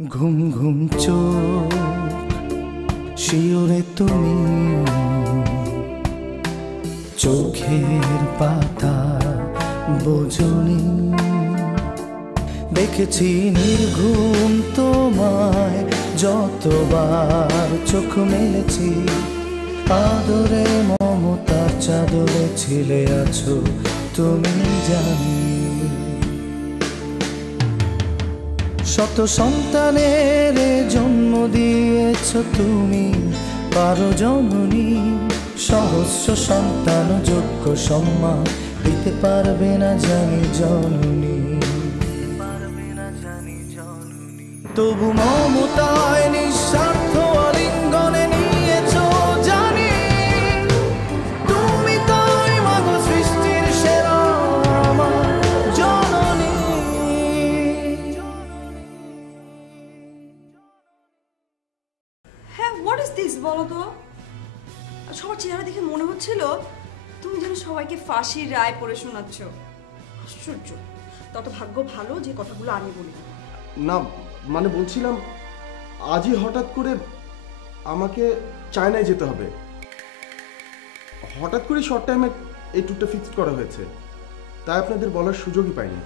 ঘুম ঘুম চোখ শিওরে তুমি চোখের পাতা বোঝনি দেখেছি নির্ঘুম তোমায় যতবার চোখ মেলেছি আদরে মমতার চাদরে ছিলে আছো তুমি জানি শত সন্তানের জন্ম দিয়েছ তুমি পারো জননী সহস্র সন্তান যোগ্য সম্মান দিতে পারবে না জানি জননী তবু মমতায় নিঃস্বার্থ আলিঙ্গনে নিয়েছ জানি তুমি তাই মাগো সৃষ্টির সেরা আমার জননী। হ্যাঁ, হোয়াট ইজ দিস বলো তো? সবার চেহারা দেখে মনে হচ্ছিল তুমি যেন সবাইকে ফাঁসির রায় পড়ে শোনাচ্ছ। আশ্চর্য, তত ভাগ্য ভালো যে কথাগুলো আমি বলি না। মানে বলছিলাম আজই হঠাৎ করে আমাকে চায়নায় যেতে হবে, হঠাৎ করে শর্ট টাইমে এই ট্যুরটা ফিক্সড করা হয়েছে, তাই আপনাদের বলার সুযোগই পাইনি।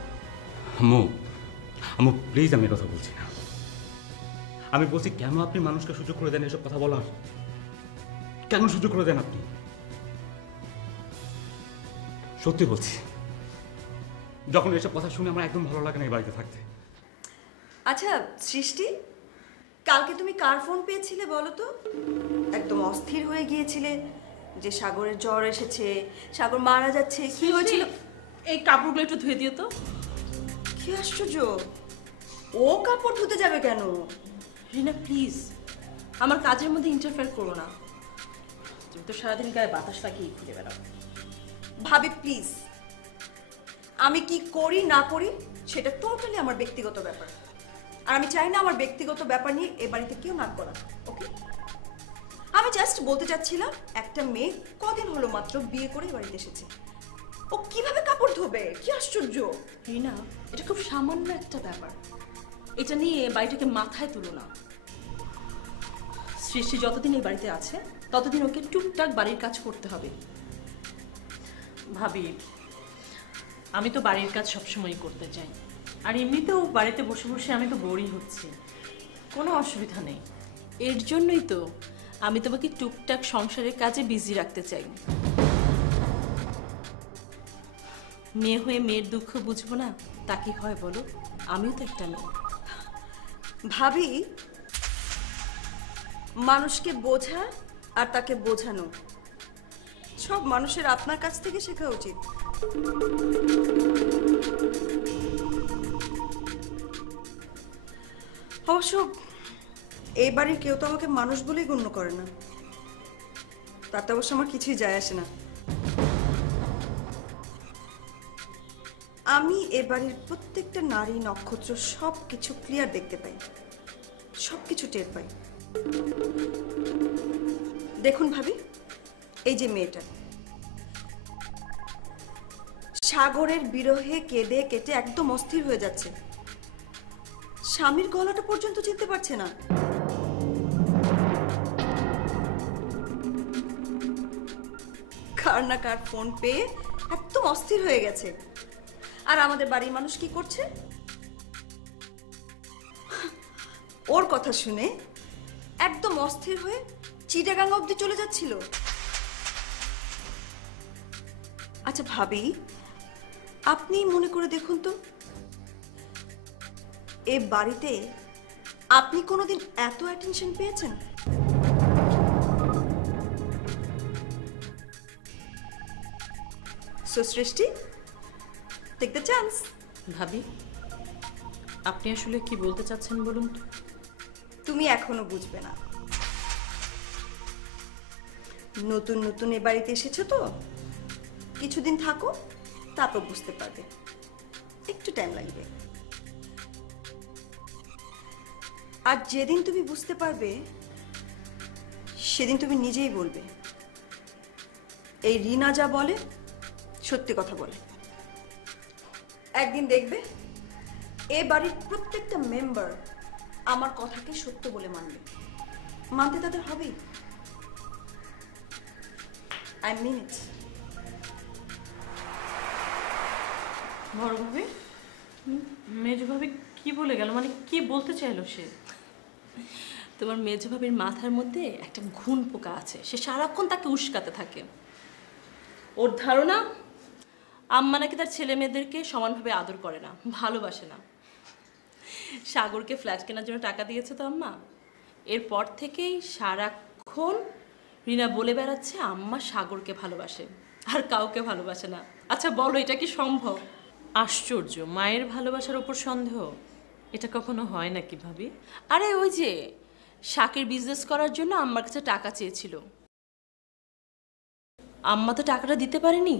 আম্মু প্লিজ, আমি কথা বলছি না। আমি বলছি কেন আপনি মানুষকে সুযোগ করে দেন এসব কথা বলার? কেন সুযোগ করে দেন আপনি? সত্যি বলছি, যখন এসব কথা শুনে আমার একদম ভালো লাগে না এই বাড়িতে থাকতে। আচ্ছা সৃষ্টি, কালকে তুমি কার ফোন পেয়েছিলে বলো তো? একদম অস্থির হয়ে গিয়েছিলে যে সাগরের জ্বর এসেছে, সাগর মারা যাচ্ছে, কি হয়েছিল? এই কাপড়গুলো একটু ধুয়ে দিও তো। কি আশ্চর্য, ও কাপড় ধুতে যাবে কেন? রিনা প্লিজ, আমার কাজের মধ্যে ইন্টারফেয়ার করো না। তুমি তো সারাদিন গায়ে বাতাস লাগিয়ে ঘুরে বেড়াও। ভাবি প্লিজ, আমি কি করি না করি সেটা টোটালি আমার ব্যক্তিগত ব্যাপার, আর আমি চাই না আমার ব্যক্তিগত ব্যাপার নিয়ে এ বাড়িতে কেউ নাক করা। ওকে, আমি জাস্ট বলতে চাচ্ছিলাম একটা মেয়ে কদিন হলো মাত্র বিয়ে করে বাড়িতে এসেছে, ও কিভাবে কাপড় ধোবে? কি আশ্চর্য। রিনা, এটা খুব সামান্য একটা ব্যাপার, এটা নিয়ে বাড়িটাকে মাথায় তুলো না। সৃষ্টি যতদিন এই বাড়িতে আছে ততদিন ওকে টুকটাক বাড়ির কাজ করতে হবে। ভাবি, আমি তো বাড়ির কাজ সবসময় করতে চাই, আর এমনিতেও বাড়িতে বসে বসে আমি তো বোরই হচ্ছি, কোনো অসুবিধা নেই। এর জন্যই তো আমি তোমাকে টুকটাক সংসারের কাজে বিজি রাখতে চাই। মেয়ে হয়ে মেয়ের দুঃখ বুঝবো না তা কি হয় বলো? আমিও তো একটা মেয়ে। ভাবি, মানুষকে বোঝা আর তাকে বোঝানো সব মানুষের আপনার কাছ থেকে শেখা উচিত। অবশ্য এই বাড়ির কেউ তো আমাকে মানুষ বলেই গণ্য করে না, তাতে অবশ্য আমার কিছুই যায় আসে না। আমি এ বাড়ির প্রত্যেকটা নারী নক্ষত্র সবকিছু ক্লিয়ার দেখতে পাই, সবকিছু টের পাই। দেখুন ভাবি, এই যে মেয়েটা সাগরের বিরহে কেঁদে কেটে একদম অস্থির হয়ে যাচ্ছে, স্বামীর গলাটা পর্যন্ত চিনতে পারছে না। কার না কার ফোন পেয়ে একদম অস্থির হয়ে গেছে, আর আমাদের বাড়ির মানুষ কি করছে? ওর কথা শুনে একদম অস্থির হয়ে চিটাগাং অবধি চলে যাচ্ছিল। আচ্ছা ভাবি, আপনি মনে করে দেখুন তো, এ বাড়িতে আপনি কোনোদিন এত অ্যাটেনশন পেয়েছেন? সো সৃষ্টি, টেক দ্য চান্স। ভাবি, আপনি আসলে কি বলতে চাচ্ছেন বলুন তো? তুমি এখনো বুঝবে না, নতুন নতুন এ বাড়িতে এসেছো তো, কিছুদিন থাকো, তারপর বুঝতে পারবে, একটু টাইম লাগবে। আর যেদিন তুমি বুঝতে পারবে সেদিন তুমি নিজেই বলবে এই রিনা যা বলে সত্যি কথা বলে। একদিন দেখবে এ বাড়ির প্রত্যেকটা মেম্বার আমার কথাকে সত্য বলে মানবে। মানতে তাদের হবেই। আই মিন ইট। বড় ভাবি, মেজো ভাবি কি বলে গেল? মানে কি বলতে চাইলো সে? তোমার মেজো ভাবির মাথার মধ্যে একটা ঘুণ পোকা আছে, সে সারাক্ষণ তাকে উস্কাতে থাকে। ওর ধারণা আম্মা নাকি তার ছেলে মেয়েদেরকে সমানভাবে আদর করে না, ভালোবাসে না। সাগরকে ফ্ল্যাট কেনার জন্য টাকা দিয়েছে তো আম্মা, এরপর থেকেই সারাক্ষণ রিনা বলে বেড়াচ্ছে আম্মা সাগরকে ভালোবাসে আর কাউকে ভালোবাসে না। আচ্ছা বলো, এটা কি সম্ভব? আশ্চর্য, মায়ের ভালোবাসার উপর সন্দেহ, এটা কখনো হয় নাকি ভাবি? আরে ওই যে শাকের বিজনেস করার জন্য আম্মার কাছে টাকা চেয়েছিল, আম্মা তো টাকাটা দিতে পারেনি,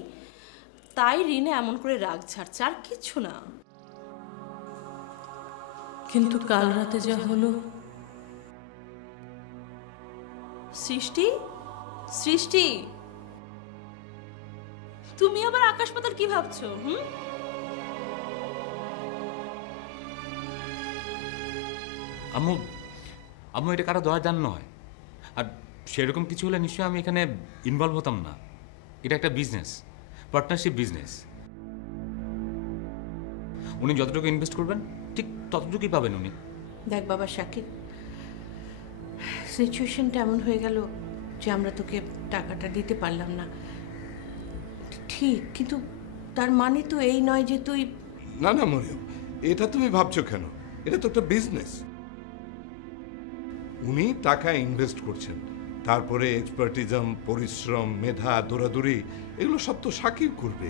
তাই রিনা এমন করে রাগ ঝাড়ছে, আর কিছু না। কিন্তু কাল রাতে যা হলো। সৃষ্টি, সৃষ্টি, তুমি আবার আকাশ পাতাল কি ভাবছো? আম্মু, আম্মু এটা কারো দয়া দান নয়, আর সেরকম কিছু হলে নিশ্চয়ই আমি এখানে ইনভলভ হতাম না। এটা একটা বিজনেস, পার্টনারশিপ বিজনেস। উনি যতটুকু ইনভেস্ট করবেন ঠিক ততটুকুই পাবেন উনি। দেখ বাবা শাকিব, সিচুয়েশনটা এমন হয়ে গেল যে আমরা তোকে টাকাটা দিতে পারলাম না, ঠিক, কিন্তু তার মানে তো এই নয় যে তুই। না না মরিয়ম, এটা তুমি ভাবছো কেন? এটা তো একটা বিজনেস। উনি টাকা ইনভেস্ট করছেন, তারপরে এক্সপার্টিজম, পরিশ্রম, মেধা, দৌড়াদৌড়ি, এগুলো সব তো শাকিব করবে।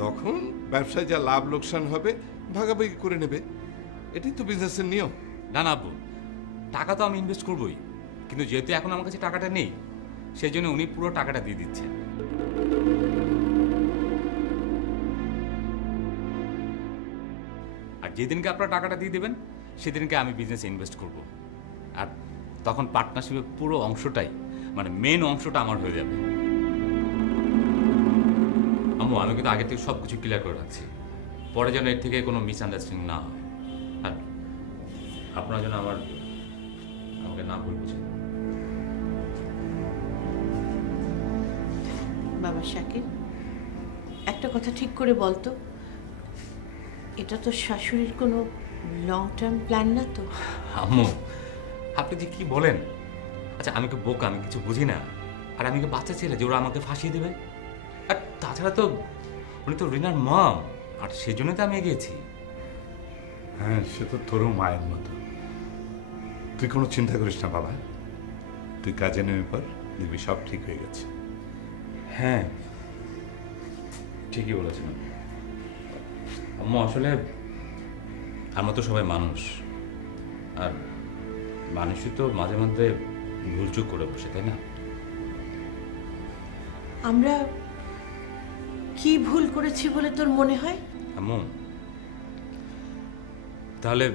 তখন ব্যবসায় যা লাভ লোকসান হবে ভাগাভাগি করে নেবে, এটাই তো বিজনেসের নিয়ম। না না আব্বু, টাকা তো আমি ইনভেস্ট করবোই, কিন্তু যেহেতু এখন আমার কাছে টাকাটা নেই, সেই জন্য উনি পুরো টাকাটা দিয়ে দিচ্ছেন। আর যেদিনকে আপনারা টাকাটা দিয়ে দেবেন সেদিনকে আমি বিজনেসে ইনভেস্ট করব, আর তখন পার্টনারশিপের পুরো অংশটাই, মানে মেন অংশটা আমার হয়ে যাবে। আম্মু, আমি কিন্তু আগে থেকে সব কিছু ক্লিয়ার করে রাখছি, পরে যেন এর থেকে কোনো মিসআন্ডারস্ট্যান্ডিং না হয়, আর আপনারা যেন আমাকে না ভুল বুঝেন। বাবা শাকিব, একটা কথা ঠিক করে বলতো, এটা তো শাশুড়ির কোনো লং টার্ম প্ল্যান না তো? আম্মু, আপনি যে কি বলেন? আচ্ছা আমি কি বোকা? আমি কিছু বুঝি না? আর আমি কি বাচ্চা ছেলে যে ওরা আমাকে ফাঁসিয়ে দেবে? আর তাছাড়া তো উনি তো রিনার মম, আর সেই জন্যই তো আমি এগিয়েছি। হ্যাঁ, সে তো তোরও মায়ের মতো। তুই কোনো চিন্তা করিস না বাবা, তুই কাজে নেমে পর, দেখবি সব ঠিক হয়ে গেছে। হ্যাঁ ঠিকই বলেছেন আম্মু। আসলে আমরা তো সবাই মানুষ, আর মানুষই তো মাঝে মধ্যে ভুলচুক করে বসে, তাই না? আমরা কি ভুল করেছি বলে তোর মনে হয়? আম্মু, তাহলে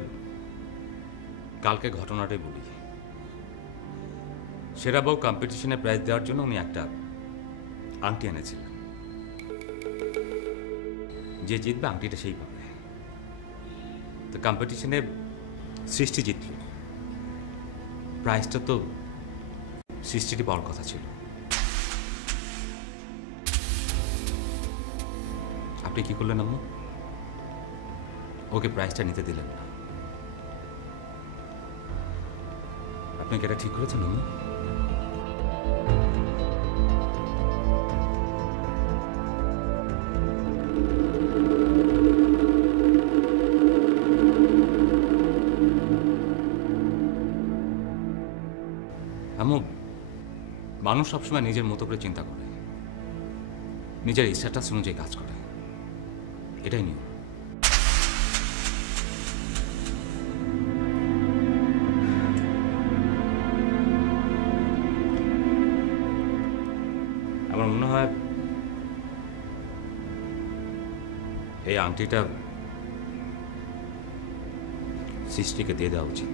কালকে ঘটনাটাই বলি। সেরা বউ কম্পিটিশনে প্রাইজ দেওয়ার জন্য উনি একটা আংটি এনেছিলেন, যে জিতবে আংটিটা সেই পাবে। তো কম্পিটিশনে সৃষ্টি জিতল, প্রাইজটা তো সৃষ্টিটি পাওয়ার কথা ছিল। আপনি কি করলেন আম্মু? ওকে প্রাইজটা নিতে দিলেন না। আপনি কি এটা ঠিক করেছেন আম্মু? আম্মু, মানুষ সবসময় নিজের মতো করে চিন্তা করে, নিজের স্ট্যাটাস অনুযায়ী কাজ করে, এটাই নিয়ম। আমার মনে হয় এই আংটিটা সৃষ্টিকে দিয়ে দেওয়া উচিত।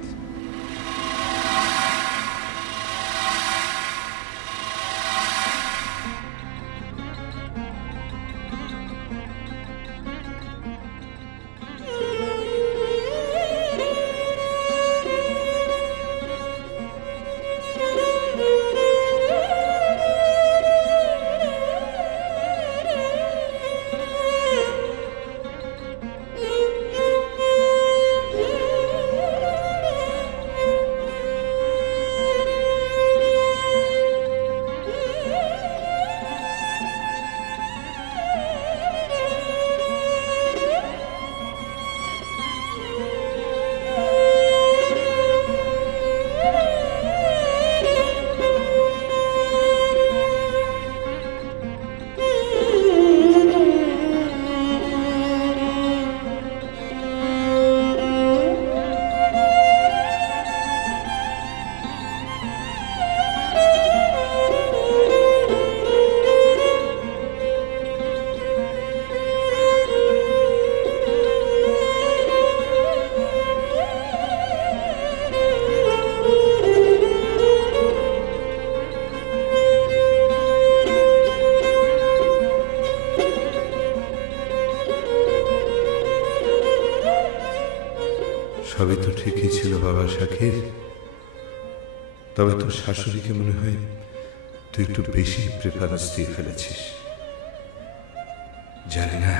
সবই তো ঠিকই ছিল বাবা শাকির, তবে তোর শাশুড়িকে মনে হয় তুই একটু বেশি প্রেফারেন্স দিয়ে ফেলেছিস। জানি না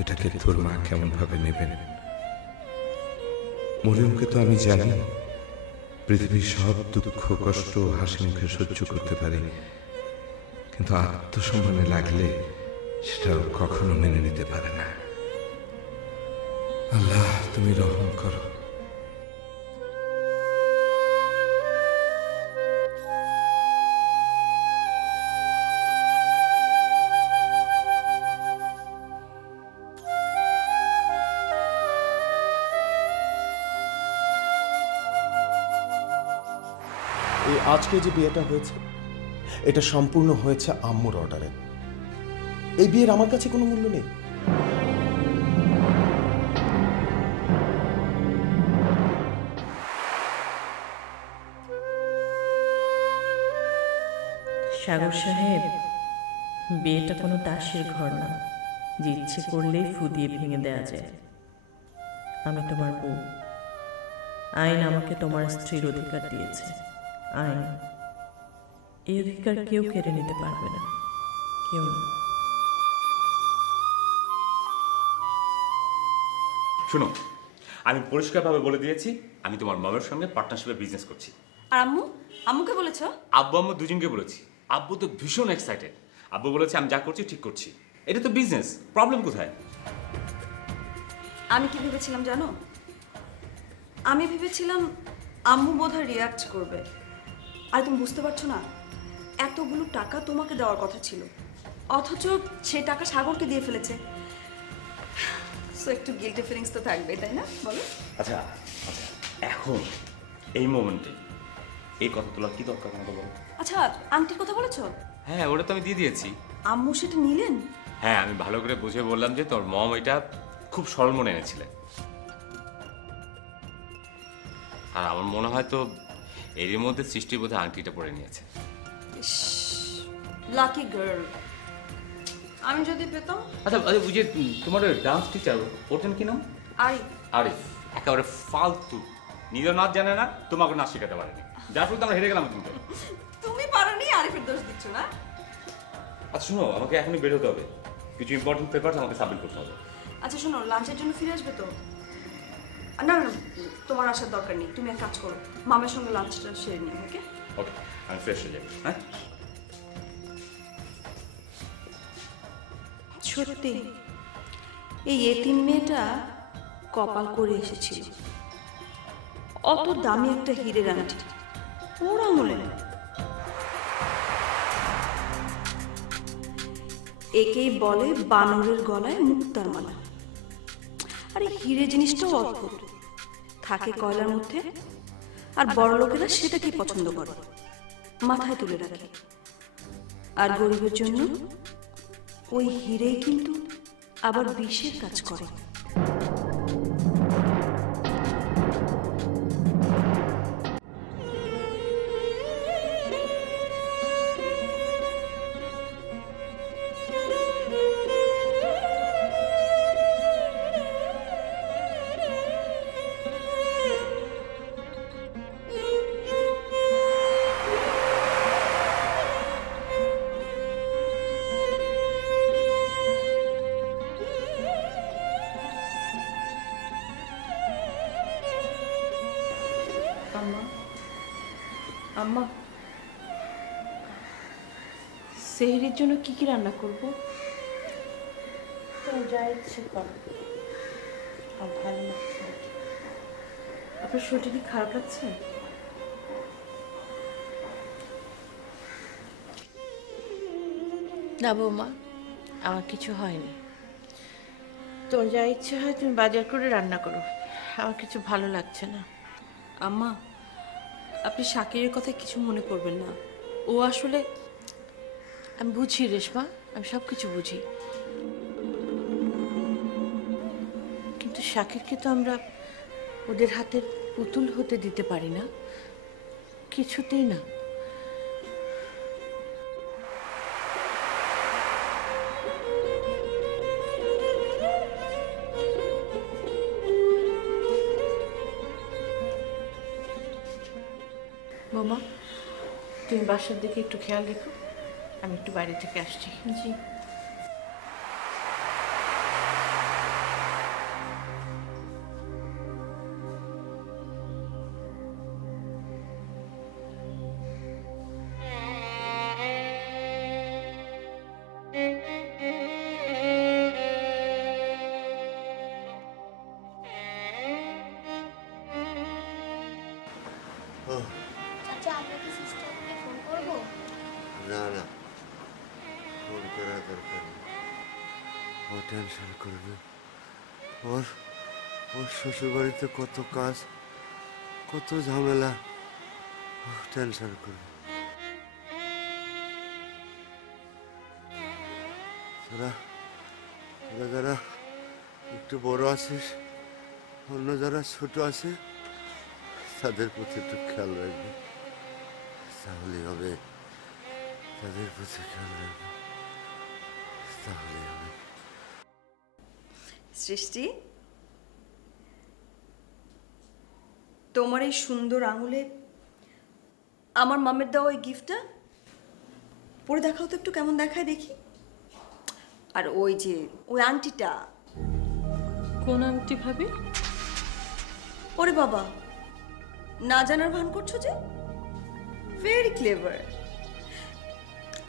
এটাকে তোর মা কেমন ভাবে নেবেন। মরিয়মকে তো আমি জানি পৃথিবীর সব দুঃখ কষ্ট হাসি মুখে সহ্য করতে পারে, কিন্তু আত্মসম্মানে লাগলে সেটা কখনো মেনে নিতে পারে না। আল্লাহ তুমি রহম করো। এই আজকে যে বিয়েটা হয়েছে এটা সম্পূর্ণ হয়েছে আম্মুর অর্ডারে। এই বিয়ের আমার কাছে কোনো মূল্য নেই। সাগর সাহেব, বিয়েটা কোনো তাসের ঘর না যে ইচ্ছে করলেই ফু দিয়ে ভেঙে দেওয়া যায়। আমি তোমার বউ, আইন আমাকে তোমার স্ত্রীর অধিকার দিয়েছে। আইন এই অধিকার কেউ কেড়ে নিতে পারবে না, কেউ না। শুনো, আমি পরিষ্কারভাবে বলে দিয়েছি আমি তোমার মামের সঙ্গে পার্টনারশিপে বিজনেস করছি। আর আম্মু? আম্মুকে বলেছো? আব্বু আম্মু দুজনকে বলেছি। আব্বু তো ভীষণ এক্সাইটেড। আব্বু বলেছে আমি যা করছি ঠিক করছি। এটা তো বিজনেস, প্রবলেম কোথায়? আমি কি ভেবেছিলাম জানো? আমি ভেবেছিলাম আম্মু বোধহয় রিয়াক্ট করবে। আর তুমি বুঝতে পারছো না, এতগুলো টাকা তোমাকে দেওয়ার কথা ছিল, অথচ সে টাকা সাগরকে দিয়ে ফেলেছে। সো একটু গিল্টি ফিলিংস তো থাকবে, তাই না? বলো। আচ্ছা আচ্ছা, এখন এই মোমেন্টে এই কথা তোলার কি দরকার আমাকে বলো? আচ্ছা, আংটির কথা বলেছো? হ্যাঁ, ওটা তো আমি দিয়ে দিয়েছি। আম্মু সেটা নিলেন? হ্যাঁ, আমি ভালো করে বুঝে বললাম যে তোর মম এটা খুব সরল মনে এনেছিলে। আর আমার মনে হয় তো এরই মধ্যে সৃষ্টির বোধে আংটিটা পরে নিয়েছে। Lucky girl. আমি যদি পেতাম। আচ্ছা আচ্ছা, বুঝে তোমার ডান্স টিচার ওরজন কি নাম? আরিফ। আরিফ একেবারে ফালতু, নিজের নাচ জানে না, তোমাকে নাচ শেখাতে পারেনি, যার ফলে আমরা হেরে গেলাম। কিন্তু তুমি পারোনি, আরিফের দোষ দিচ্ছ না? আচ্ছা শোনো, আমাকে এখনই বের হতে হবে, কিছু ইম্পর্টেন্ট পেপারস আমাকে সাবমিট করতে হবে। আচ্ছা শোনো, লাঞ্চের জন্য ফিরে আসবে তো? না না, তোমার আসার দরকার নেই, তুমি এক কাজ করো, মামের সঙ্গে লাঞ্চটা সেরে নিও। ওকে ওকে, আমি ফ্রেশ হয়ে যাবো। হ্যাঁ, সত্যি এই এতিম মেয়েটা কপাল করে এসেছিল। অত দামি একটা হীরের আংটি ওর আমলে। একেই বলে বানরের গলায় মুক্তার মালা। আরে হীরে জিনিসটাও অদ্ভুত, থাকে কয়লার মধ্যে, আর বড় লোকেরা সেটাকে পছন্দ করে, মাথায় তুলে রাখে। আর গরিবের জন্য ওই হীরেই কিন্তু আবার বিষের কাজ করে। আম্মা, সেহরির জন্য কি কি রান্না করবো? তো যা ইচ্ছে করো, ভালো লাগছে। আপনার শরীরটা কি খারাপ লাগছে? না বৌমা, আমার কিছু হয়নি। তোর যা ইচ্ছে হয় তুমি বাজার করে রান্না করো, আমার কিছু ভালো লাগছে না। আম্মা, আপনি শাকিরের কথা কিছু মনে করবেন না, ও আসলে। আমি বুঝি রেশমা, আমি সব কিছু বুঝি, কিন্তু শাকিরকে তো আমরা ওদের হাতের পুতুল হতে দিতে পারি না, কিছুতেই না। তুমি বাসার দিকে একটু খেয়াল রেখো, আমি একটু বাইরে থেকে আসছি। জি। চাচা, আমরা কি সিস্টারকে ফোন করবো? না না, ফোন করা দরকার নেই। ও টেনশন করবে। ওর ওর শ্বশুরবাড়িতে কত কাজ, কত ঝামেলা, ও টেনশন করবে। তোরা তোরা যারা একটু বড় আছিস, অন্য যারা ছোট আছে তাদের প্রতি একটু খেয়াল রাখবে, তাহলেই হবে। তাদের প্রতি খেয়াল রাখবে, তাহলেই হবে। সৃষ্টি, তোমার এই সুন্দর আঙুলে আমার মামের দেওয়া ওই গিফটটা পরে দেখাও তো একটু, কেমন দেখায় দেখি। আর ওই যে ওই আংটিটা। কোন আংটি ভাবি? ওরে বাবা, না জানার ভান করছো যে? Very clever.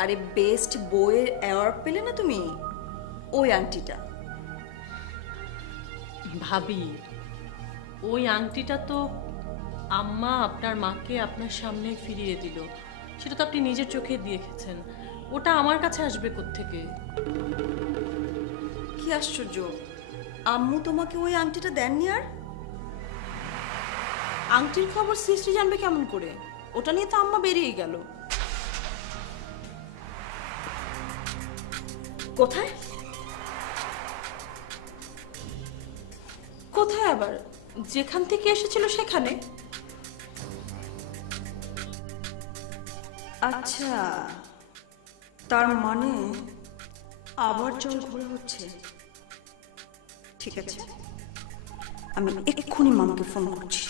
আরে বেস্ট বইয়ের অ্যাওয়ার্ড পেলে না তুমি ওই আংটিটা। ভাবি, ওই আংটিটা তো আম্মা আপনার মাকে আপনার সামনে ফিরিয়ে দিল, সেটা তো আপনি নিজের চোখে দেখেছেন। ওটা আমার কাছে আসবে কোত্থেকে? কি আশ্চর্য, আম্মু তোমাকে ওই আংটিটা দেননি? আর আংটির খবর সৃষ্টি জানবে কেমন করে? ওটা নিয়ে তো আম্মা বেরিয়ে গেল। কোথায় কোথায় আবার? যেখান থেকে এসেছিল সেখানে। আচ্ছা, তার মানে আবার জল ঘোলা হচ্ছে। ঠিক আছে, আমি এক্ষুনি মামাকে ফোন করছি।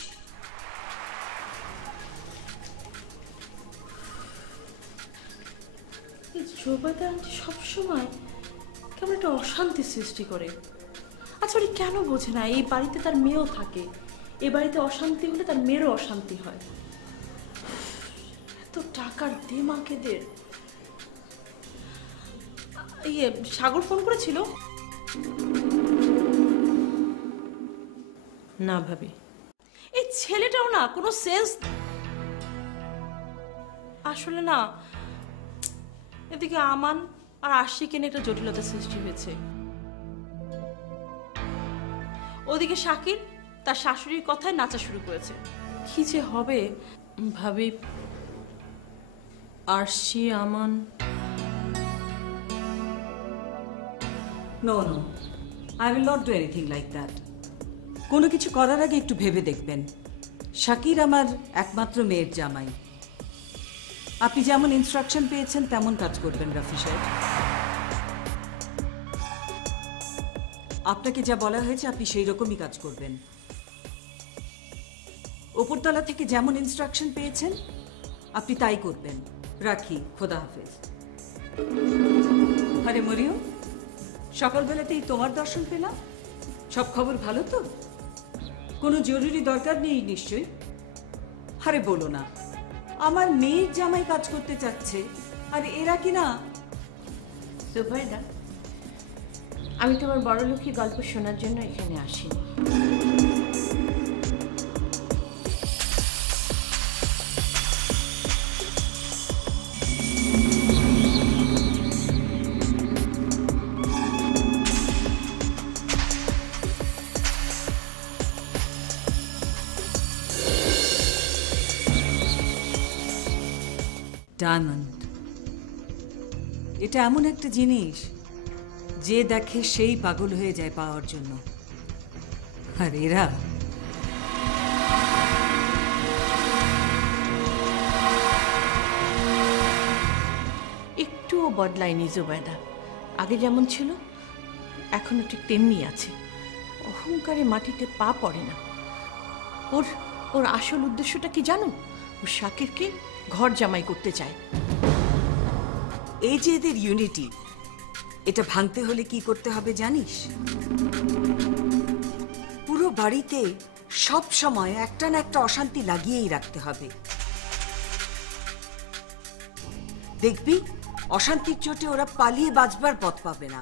জোবাদা আন্টি সবসময় কেমন একটা অশান্তি সৃষ্টি করে। আচ্ছা, ওরা কেন বোঝে না এই বাড়িতে তার মেয়েও থাকে, এ বাড়িতে অশান্তি হলে তার মেয়েরও অশান্তি হয়। এত টাকার দেমাকেদের। ইয়ে, সাগর ফোন করেছিল? না ভাবি, এই ছেলেটাও না কোনো সেন্স। আসলে না, এদিকে আমান আর আশিকে নিয়ে একটা জটিলতা সৃষ্টি হয়েছে। ওদিকে শাকির তার শাশুড়ির কথায় নাচা শুরু করেছে। কি যে হবে ভাবি। Arshi, Aman. No no, I will not do anything like that. কোনো কিছু করার আগে একটু ভেবে দেখবেন। শাকির আমার একমাত্র মেয়ের জামাই। আপনি যেমন ইনস্ট্রাকশন পেয়েছেন তেমন কাজ করবেন রাফি সাহেব। আপনাকে যা বলা হয়েছে আপনি সেই রকমই কাজ করবেন। উপরতলা থেকে যেমন ইনস্ট্রাকশন পেয়েছেন আপনি তাই করবেন। রাখি, খোদা হাফেজ। আরে মরিয়ম, সকালবেলাতেই তোমার দর্শন পেলাম। সব খবর ভালো তো? কোনো জরুরি দরকার নেই নিশ্চয়ই? আরে বলো না, আমার মেয়ের জামাই কাজ করতে চাচ্ছে আর এরা কি না। জুবাইদা, আমি তোমার বড়লোকি গল্প শোনার জন্য এখানে আসিনি। ডায়মন্ড, এটা এমন একটা জিনিস যে দেখে সেই পাগল হয়ে যায় পাওয়ার জন্য। আর এরা একটুও বদলায়নি জুবাইদা। আগে যেমন ছিল এখনো ঠিক তেমনি আছে। অহংকারে মাটিতে পা পড়ে না। ওর ওর আসল উদ্দেশ্যটা কি জানো? ও শাকিরকে ঘর জামাই করতে চায়। এই যে এদের ইউনিটি, এটা ভাঙতে হলে কি করতে হবে জানিস? পুরো বাড়িতে সব সময় একটা না একটা অশান্তি লাগিয়েই রাখতে হবে। দেখবি অশান্তির চোটে ওরা পালিয়ে বাঁচবার পথ পাবে না।